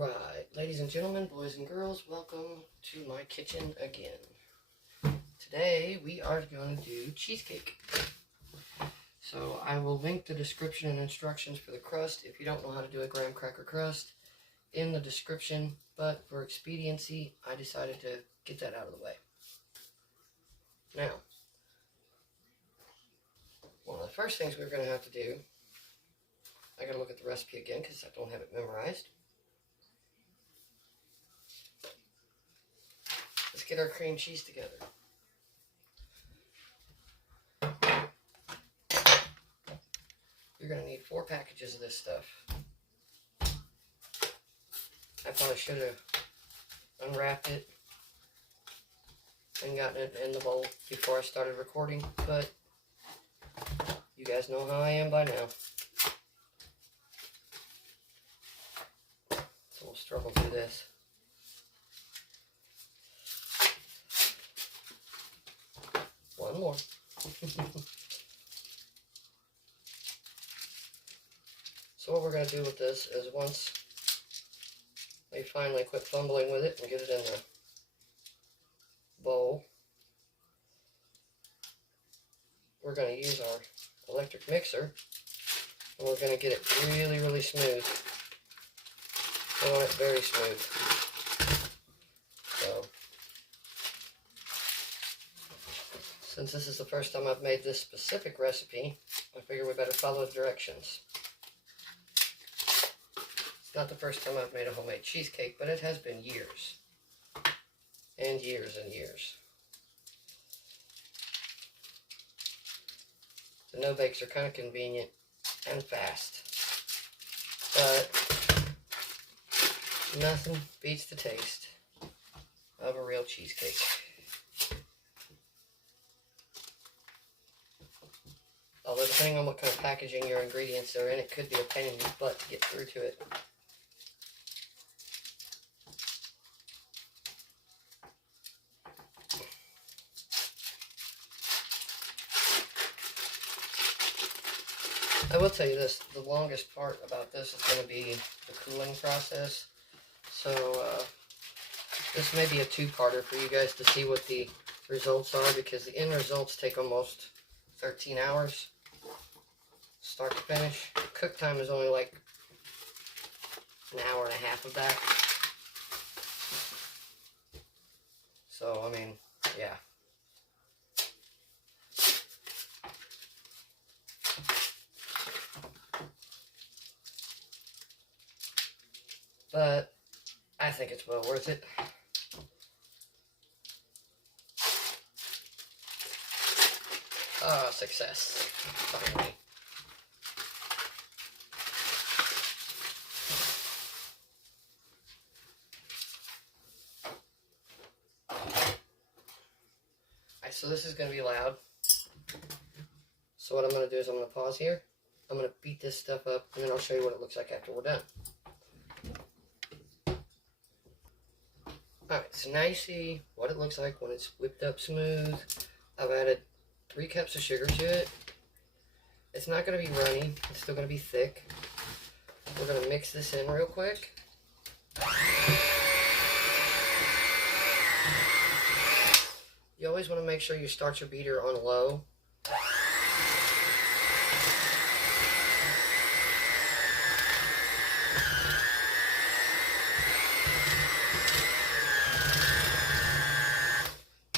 Alright, ladies and gentlemen, boys and girls, welcome to my kitchen again. Today we are going to do cheesecake. So I will link the description and instructions for the crust if you don't know how to do a graham cracker crust in the description, but for expediency I decided to get that out of the way. Now, one of the first things we're going to have to do, I got to look at the recipe again because I don't have it memorized. Let's get our cream cheese together. You're going to need 4 packages of this stuff. I probably should have unwrapped it and gotten it in the bowl before I started recording, but you guys know how I am by now. So we'll struggle through this. One more. So what we're going to do with this is once we finally quit fumbling with it and get it in the bowl, we're going to use our electric mixer and we're going to get it really, really smooth. We want it very smooth. So, since this is the first time I've made this specific recipe, I figure we better follow the directions. It's not the first time I've made a homemade cheesecake, but it has been years. And years and years. The no-bakes are kind of convenient and fast. But nothing beats the taste of a real cheesecake. Although depending on what kind of packaging your ingredients are in, it could be a pain in the butt to get through to it. I will tell you this, the longest part about this is going to be the cooling process. So this may be a two-parter for you guys to see what the results are, because the end results take almost 13 hours, start to finish. Cook time is only like an hour and a half of that. So, I mean, yeah. But I think it's well worth it. Ah, success. Finally. Alright, so this is going to be loud. So what I'm going to do is I'm going to pause here. I'm going to beat this stuff up, and then I'll show you what it looks like after we're done. Alright, so now you see what it looks like when it's whipped up smooth. I've added 3 cups of sugar to it. It's not going to be runny. It's still going to be thick. We're going to mix this in real quick. You always want to make sure you start your beater on low.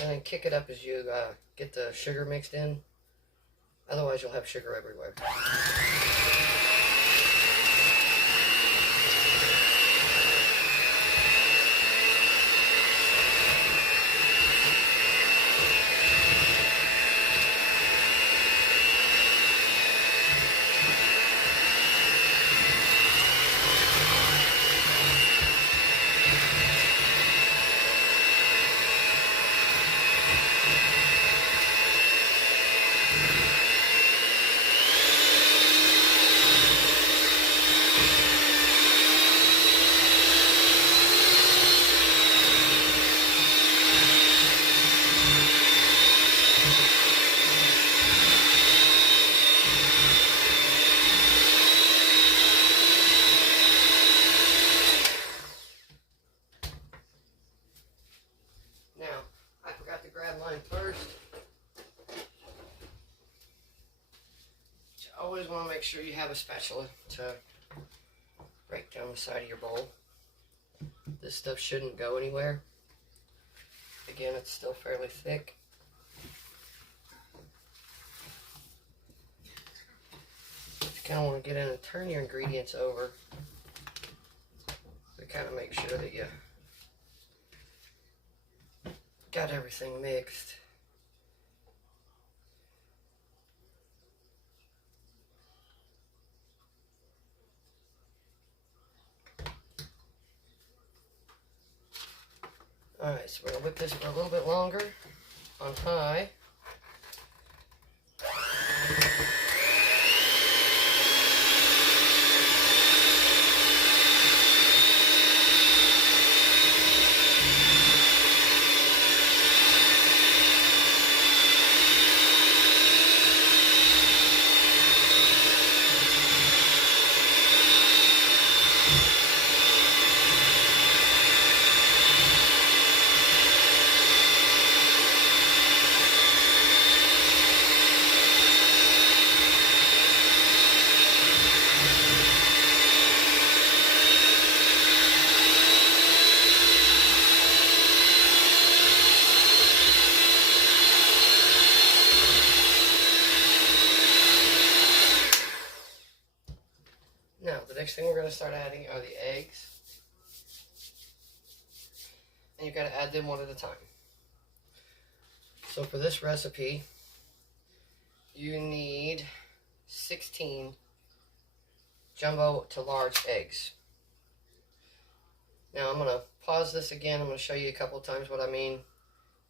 And then kick it up as you get the sugar mixed in. Otherwise you'll have sugar everywhere. sure you have a spatula to break down the side of your bowl. This stuff shouldn't go anywhere. Again, it's still fairly thick. You kind of want to get in and turn your ingredients over to kind of make sure that you got everything mixed. Alright, so we're going to whip this for a little bit longer on high. Now, the next thing we're going to start adding are the eggs. And you've got to add them one at a time. So for this recipe, you need 16 jumbo to large eggs. Now I'm going to pause this again. I'm going to show you a couple of times what I mean.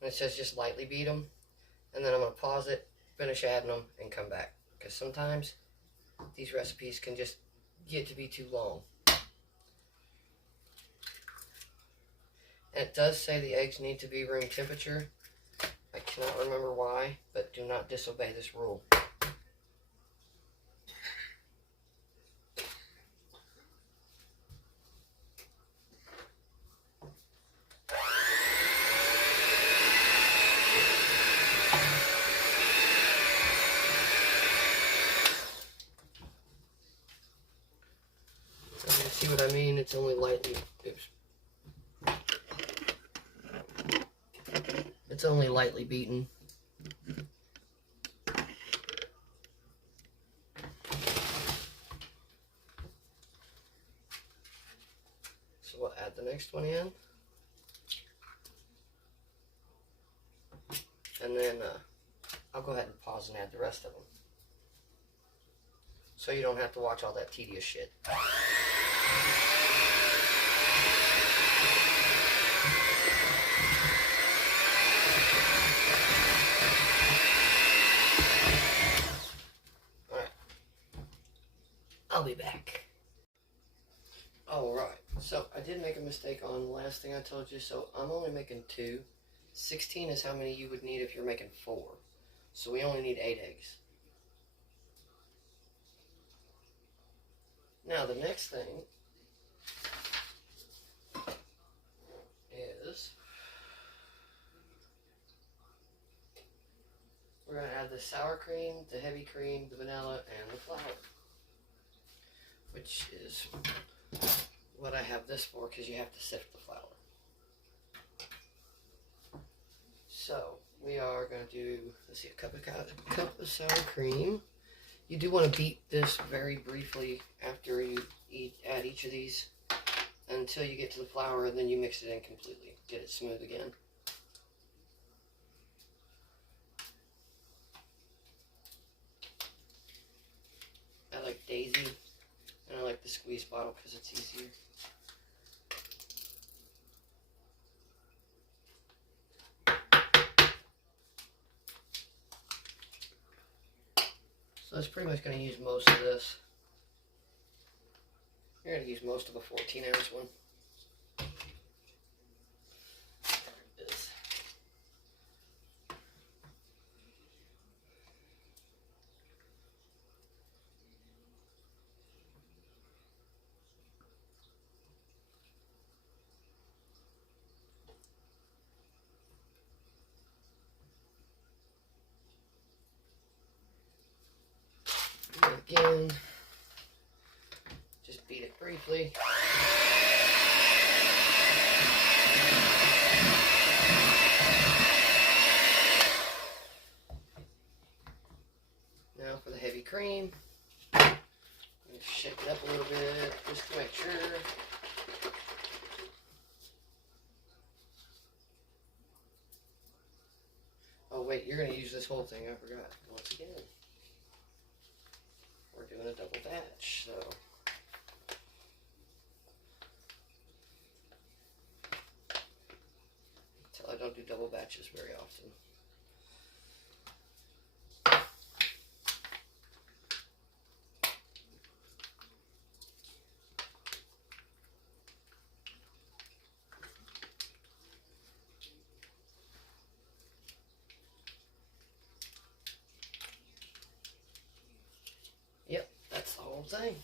And it says just lightly beat them. And then I'm going to pause it, finish adding them, and come back. Because sometimes these recipes can just get to be too long. And it does say the eggs need to be room temperature. I cannot remember why, but do not disobey this rule. See what I mean? It's only lightly, oops. It's only lightly beaten. So we'll add the next one in. And then I'll go ahead and pause and add the rest of them. So you don't have to watch all that tedious shit. I'll be back. Alright, so I did make a mistake on the last thing I told you, so I'm only making 2. 16 is how many you would need if you're making 4. So we only need 8 eggs. Now the next thing is we're going to add the sour cream, the heavy cream, the vanilla, and the flour. Which is what I have this for, because you have to sift the flour. So we are going to do, let's see, a cup of sour cream. You do want to beat this very briefly after you add each of these until you get to the flour, and then you mix it in completely. Get it smooth again. I like Daisy. And I like the squeeze bottle because it's easier. So that's pretty much going to use most of this. You're going to use most of a 14-ounce one. There it is. Again. briefly. Now for the heavy cream. Shake it up a little bit just to make sure. Oh wait, you're going to use this whole thing. I forgot. Once again, we're doing a double batch, so. I don't do double batches very often. Yep, that's the whole thing.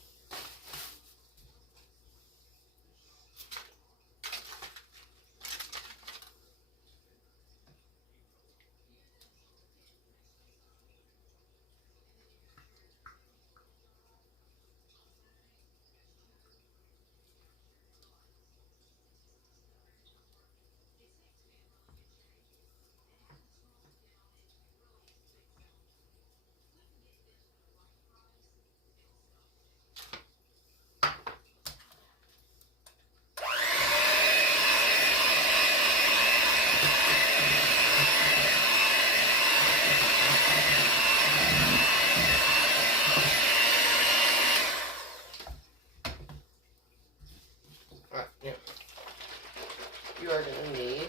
You are going to need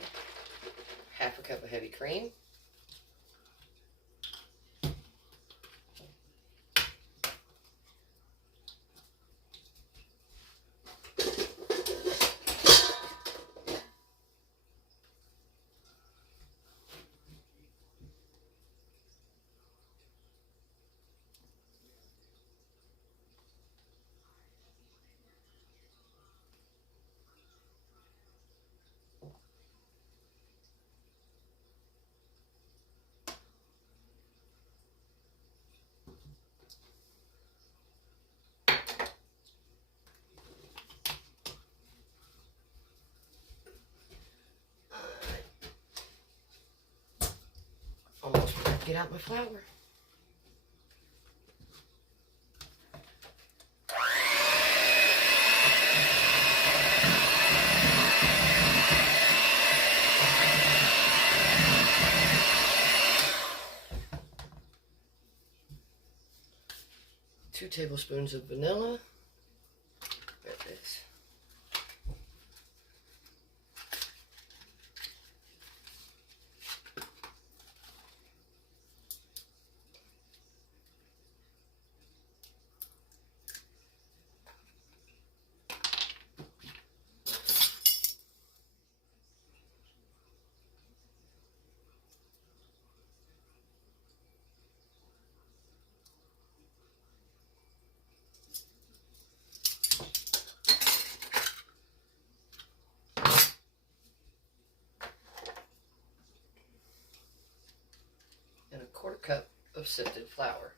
half a cup of heavy cream, almost forgot to get out my flour. 2 tablespoons of vanilla. There it is. And a 1/4 cup of sifted flour.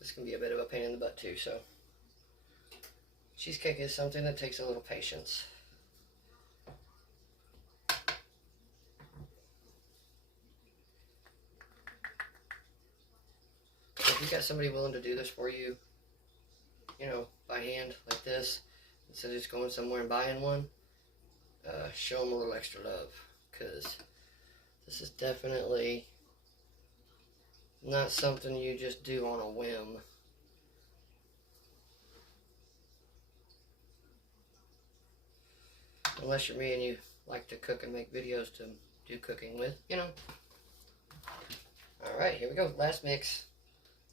This can be a bit of a pain in the butt too, so cheesecake is something that takes a little patience. If you've got somebody willing to do this for you, you know, by hand like this, instead of just going somewhere and buying one, show them a little extra love, because this is definitely not something you just do on a whim. Unless you're me and you like to cook and make videos to do cooking with, you know. Alright, here we go. Last mix.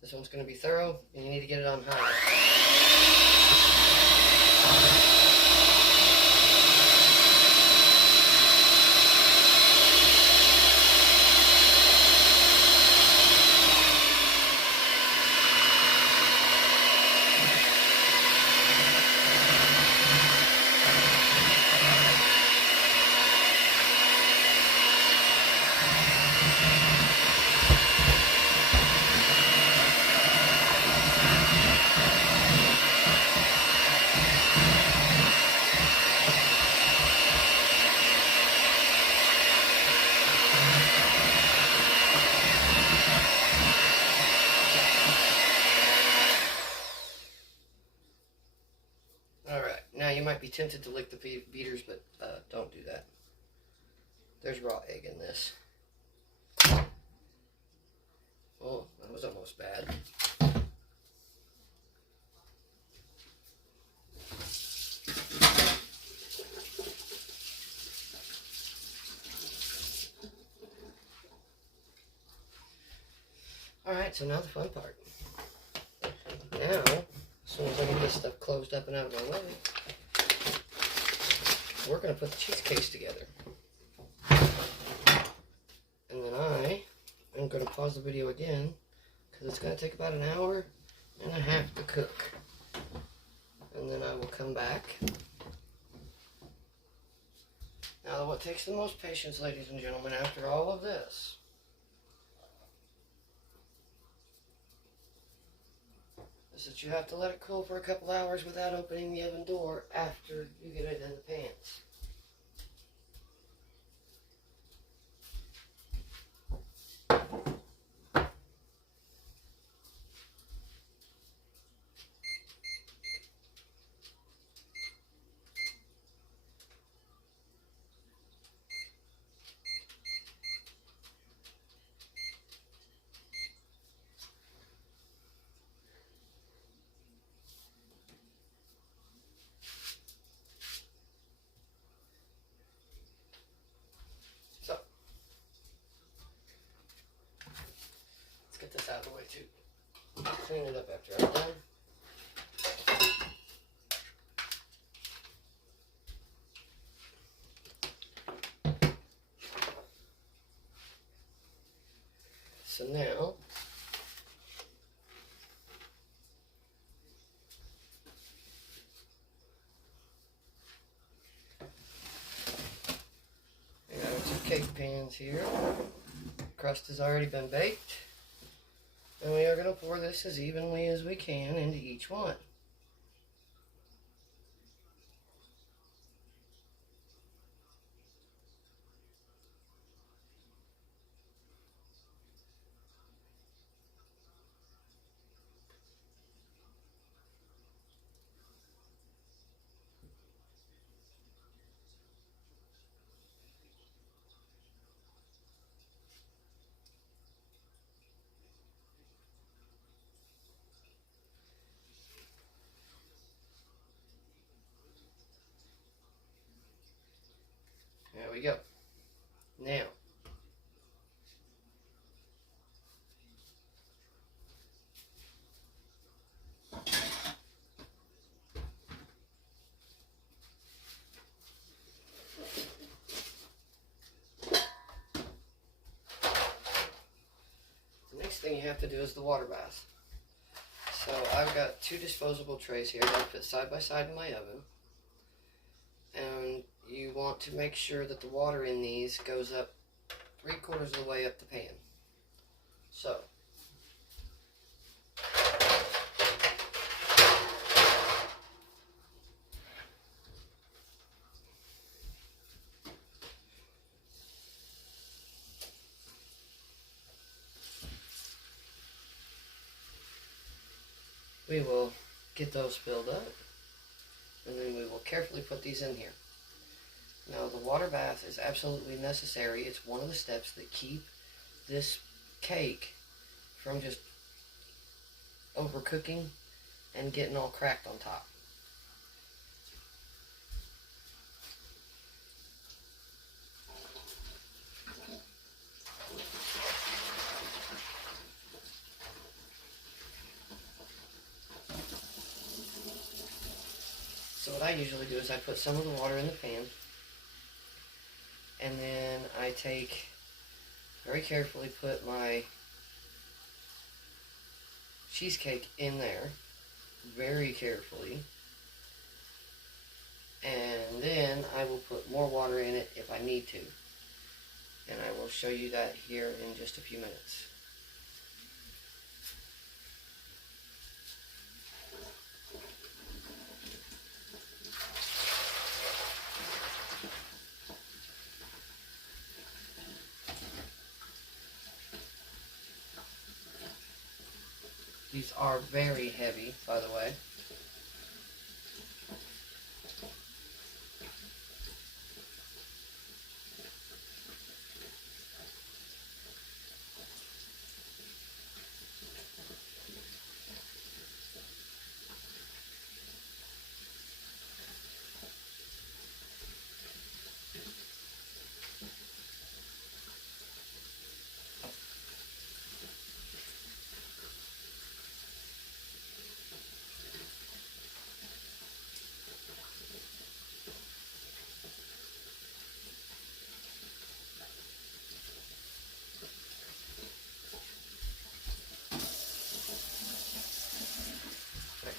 This one's going to be thorough, and you need to get it on high. Alright, now you might be tempted to lick the beaters, but don't do that. There's raw egg in this. Oh, that was almost bad. Alright, so now the fun part. Now, as soon as I get this stuff closed up and out of my way, we're going to put the cheesecakes together. And then I am going to pause the video again, because it's going to take about an hour and a half to cook. And then I will come back. Now, what takes the most patience, ladies and gentlemen, after all of this, is that you have to let it cool for a couple hours without opening the oven door after you get it in the pans. So, let's get this out of the way too. Clean it up after I'm done. So now, I got two cake pans here. Crust has already been baked. And we are going to pour this as evenly as we can into each one. There we go. Now, the next thing you have to do is the water bath. So I've got two disposable trays here that fit side by side in my oven. And you want to make sure that the water in these goes up 3/4 of the way up the pan. So, we will get those filled up, and then we will carefully put these in here. Now, the water bath is absolutely necessary. It's one of the steps that keep this cake from just overcooking and getting all cracked on top. what I usually do is I put some of the water in the pan, and then I very carefully put my cheesecake in there, very carefully, and then I will put more water in it if I need to, and I will show you that here in just a few minutes. These are very heavy, by the way.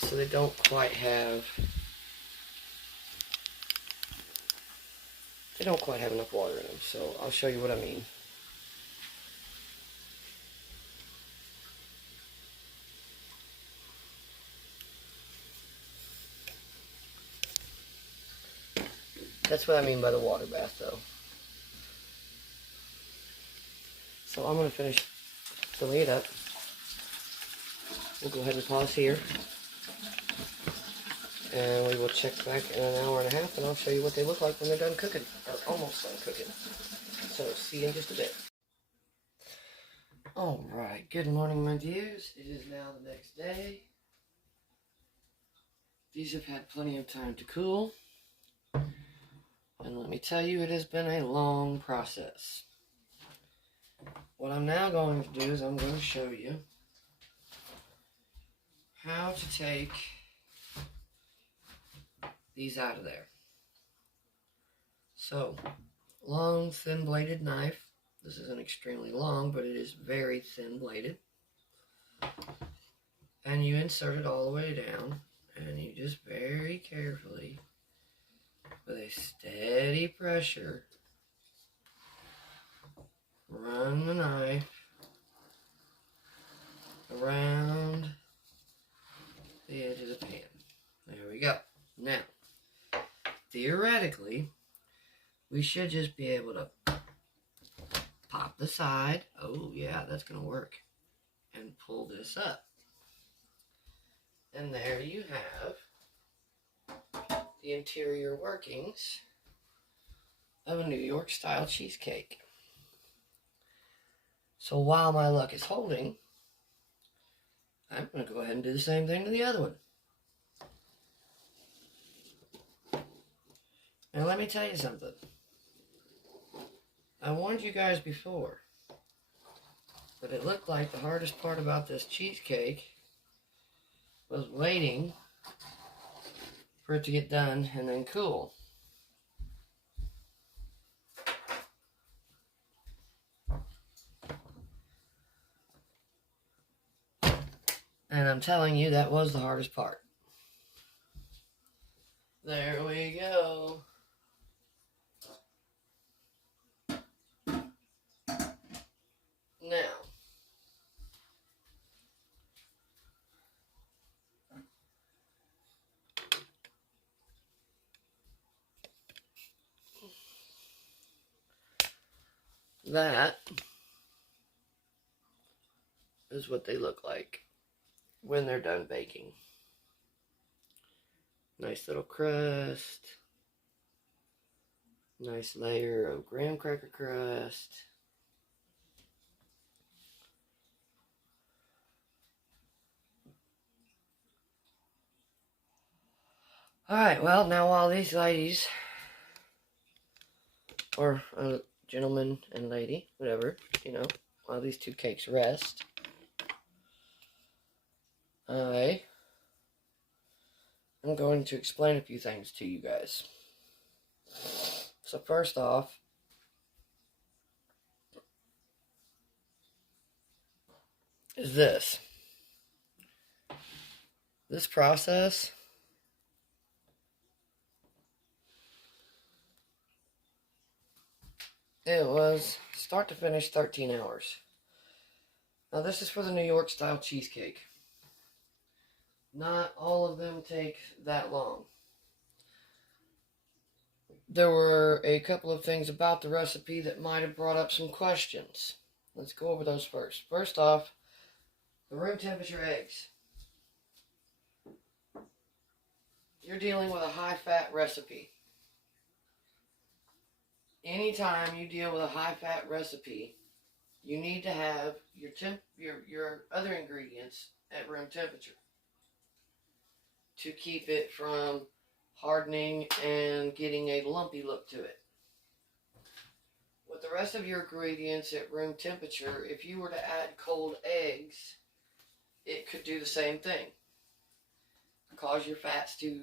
So they don't quite have enough water in them, so I'll show you what I mean. That's what I mean by the water bath, though. So I'm going to finish filling it up. We'll go ahead and pause here. And we will check back in an hour and a half, and I'll show you what they look like when they're done cooking, or almost done cooking. So, see you in just a bit. Alright, good morning, my dears. It is now the next day. These have had plenty of time to cool. And let me tell you, it has been a long process. What I'm now going to do is I'm going to show you how to take these out of there. So, long, thin-bladed knife. This isn't extremely long, but it is very thin-bladed. And you insert it all the way down, and you just very carefully, with a steady pressure, run the knife around the edge of the pan. There we go. Now, theoretically, we should just be able to pop the side. Oh yeah, that's going to work. And pull this up. And there you have the interior workings of a New York style cheesecake. So while my luck is holding, I'm going to go ahead and do the same thing to the other one. Now let me tell you something. I warned you guys before, but it looked like the hardest part about this cheesecake was waiting for it to get done and then cool. And I'm telling you, that was the hardest part. There we go. Now, that is what they look like when they're done baking. Nice little crust. Nice layer of graham cracker crust. Alright, well, now while these ladies, or gentleman and lady, whatever, you know, while these two cakes rest, I I'm going to explain a few things to you guys. So first off, is this. This process it was start to finish 13 hours. Now this is for the New York style cheesecake. Not all of them take that long. There were a couple of things about the recipe that might have brought up some questions. Let's go over those first. First off, the room temperature eggs. You're dealing with a high-fat recipe. Anytime you deal with a high-fat recipe, you need to have your other ingredients at room temperature to keep it from hardening and getting a lumpy look to it. With the rest of your ingredients at room temperature, if you were to add cold eggs, it could do the same thing. Cause your fats to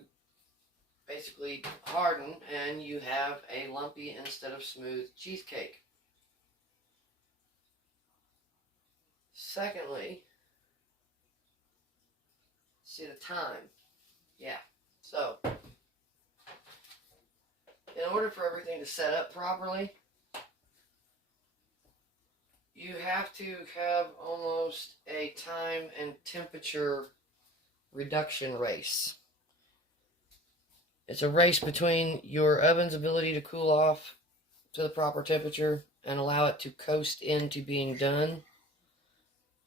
basically harden and you have a lumpy instead of smooth cheesecake. Secondly, see the time. Yeah. So, in order for everything to set up properly, you have to have almost a time and temperature reduction race. It's a race between your oven's ability to cool off to the proper temperature and allow it to coast into being done,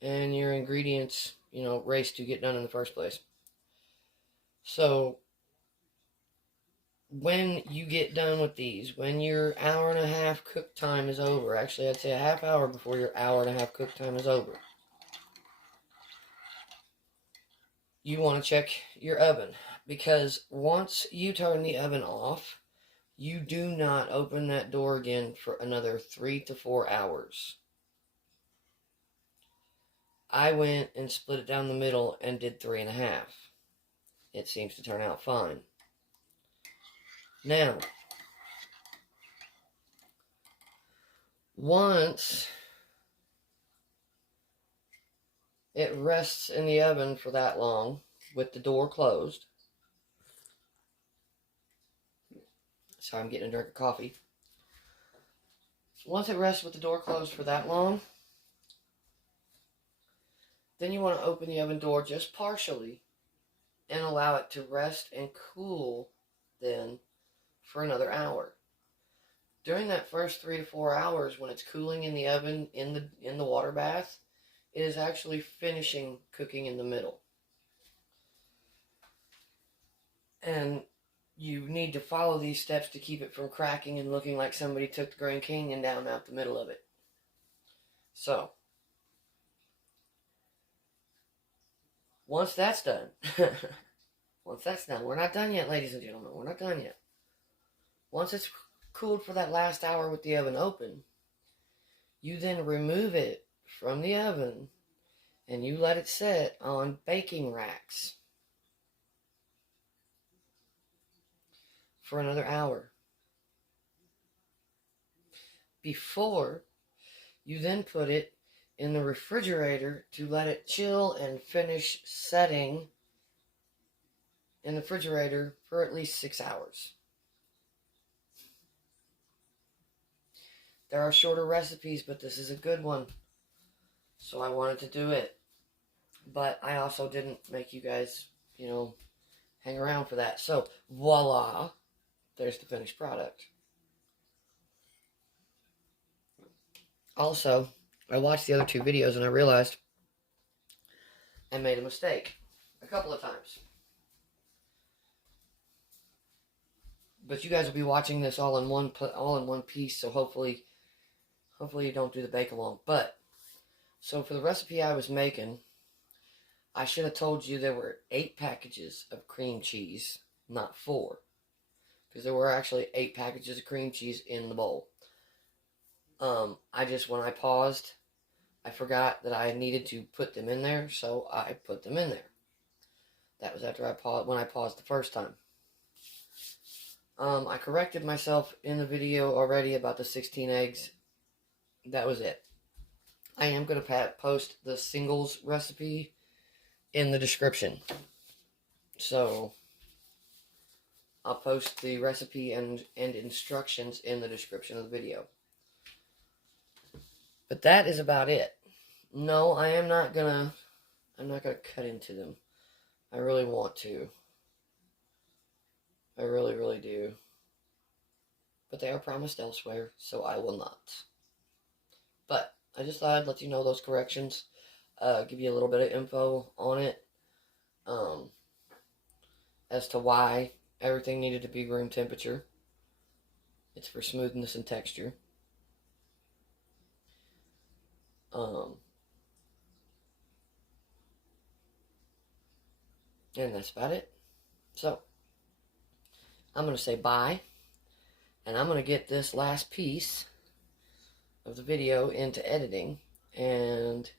and your ingredients, race to get done in the first place. So, when you get done with these, when your hour and a half cook time is over, actually I'd say a half hour before your hour and a half cook time is over, you want to check your oven, because once you turn the oven off, you do not open that door again for another 3 to 4 hours. I went and split it down the middle and did 3.5. It seems to turn out fine. Now, once it rests in the oven for that long with the door closed, sorry, I'm getting a drink of coffee. Once it rests with the door closed for that long, then you want to open the oven door just partially and allow it to rest and cool then for another hour. During that first 3 to 4 hours, when it's cooling in the oven in the water bath, it is actually finishing cooking in the middle. And you need to follow these steps to keep it from cracking and looking like somebody took the Grand Canyon down out the middle of it. So, once that's done, we're not done yet, ladies and gentlemen, we're not done yet. Once it's cooled for that last hour with the oven open, you then remove it from the oven and you let it sit on baking racks for another hour before you then put it in the refrigerator to let it chill and finish setting in the refrigerator for at least 6 hours. There are shorter recipes, but this is a good one, so I wanted to do it. But I also didn't make you guys, hang around for that. So, voila, there's the finished product. Also, I watched the other two videos and I realized I made a mistake a couple of times. But you guys will be watching this all in one piece, so hopefully you don't do the bake along. But so for the recipe I was making, I should have told you there were 8 packages of cream cheese, not 4, because there were actually 8 packages of cream cheese in the bowl. When I paused, I forgot that I needed to put them in there, so I put them in there. That was after when I paused the first time. I corrected myself in the video already about the 16 eggs. That was it. I am going to post the singles recipe in the description. So, I'll post the recipe and instructions in the description of the video. But that is about it. No, I'm not gonna cut into them. I really want to. I really, really do. But they are promised elsewhere, so I will not. But I just thought I'd let you know those corrections. Give you a little bit of info on it. As to why everything needed to be room temperature. It's for smoothness and texture. And that's about it. So, I'm going to say bye. And I'm going to get this last piece of the video into editing. And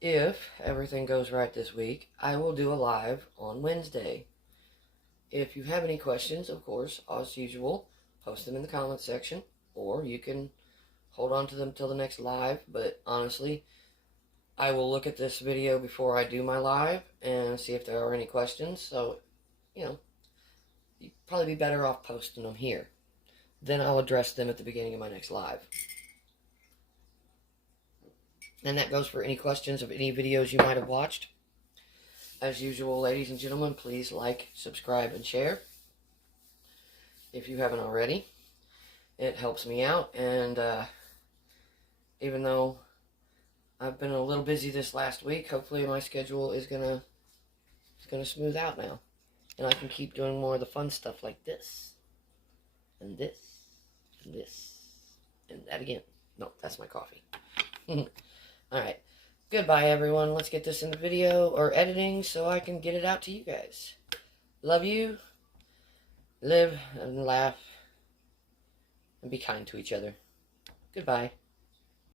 if everything goes right this week, I will do a live on Wednesday. If you have any questions, of course, as usual, post them in the comments section. Or you can hold on to them till the next live. But honestly, I will look at this video before I do my live and see if there are any questions. So, you'd probably be better off posting them here. Then I'll address them at the beginning of my next live. And that goes for any questions of any videos you might have watched. As usual, ladies and gentlemen, please like, subscribe, and share. If you haven't already, it helps me out. And even though I've been a little busy this last week, hopefully my schedule is gonna smooth out now. And I can keep doing more of the fun stuff like this. And this. And this. And that again. No, that's my coffee. Alright. Goodbye, everyone. Let's get this in the video or editing so I can get it out to you guys. Love you. Live and laugh. And be kind to each other. Goodbye.